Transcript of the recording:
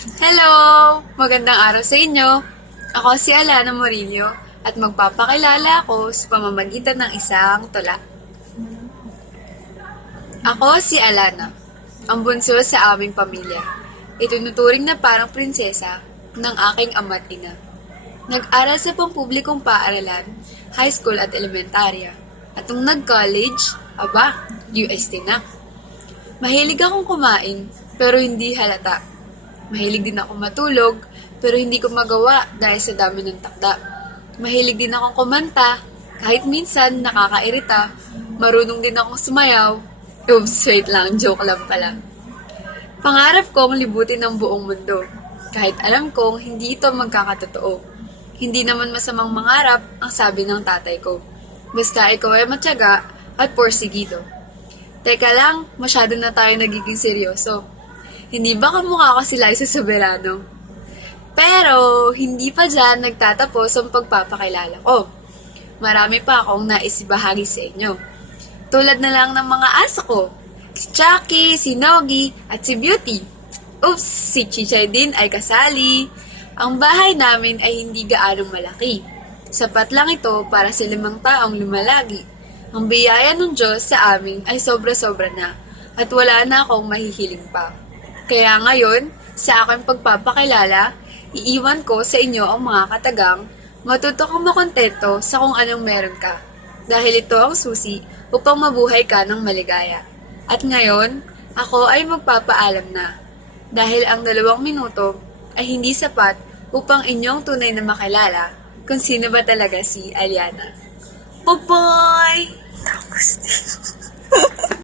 Hello! Magandang araw sa inyo. Ako si Alana Morillo at magpapakilala ako sa pamamagitan ng isang tula. Ako si Alana, ang bunso sa aming pamilya. Itinuturing na parang prinsesa ng aking ama't ina. Nag-aral sa pampublikong paaralan, high school at elementarya. At nung nag-college, UST na. Mahilig akong kumain, pero hindi halata. Mahilig din ako matulog, pero hindi ko magawa dahil sa dami ng takda. Mahilig din akong kumanta, kahit minsan nakakairita. Marunong din akong sumayaw. Oops, wait lang, joke lang pala. Pangarap kong libutin ang buong mundo, kahit alam kong hindi ito magkakatotoo. Hindi naman masamang mangarap ang sabi ng tatay ko. Basta ikaw ay matyaga at porsigido. Teka lang, masyado na tayo nagiging seryoso. Hindi ba kamukha ko si Liza Soberano? Pero, hindi pa dyan nagtatapos ang pagpapakilala ko. Marami pa akong naisibahagi sa inyo. Tulad na lang ng mga aso ko. Si Chucky, si Nogi, at si Beauty. Oops, si Chichay din ay kasali. Ang bahay namin ay hindi gaanong malaki. Sapat lang ito para sa 5 taong lumalagi. Ang biyaya ng Diyos sa amin ay sobra-sobra na at wala na akong mahihiling pa. Kaya ngayon, sa aking pagpapakilala, iiwan ko sa inyo ang mga katagang matuto kang makontento sa kung anong meron ka. Dahil ito ang susi upang mabuhay ka ng maligaya. At ngayon, ako ay magpapaalam na. Dahil ang 2 minuto ay hindi sapat upang inyong tunay na makilala kung sino ba talaga si Aliana. Bye-bye! Tapos din.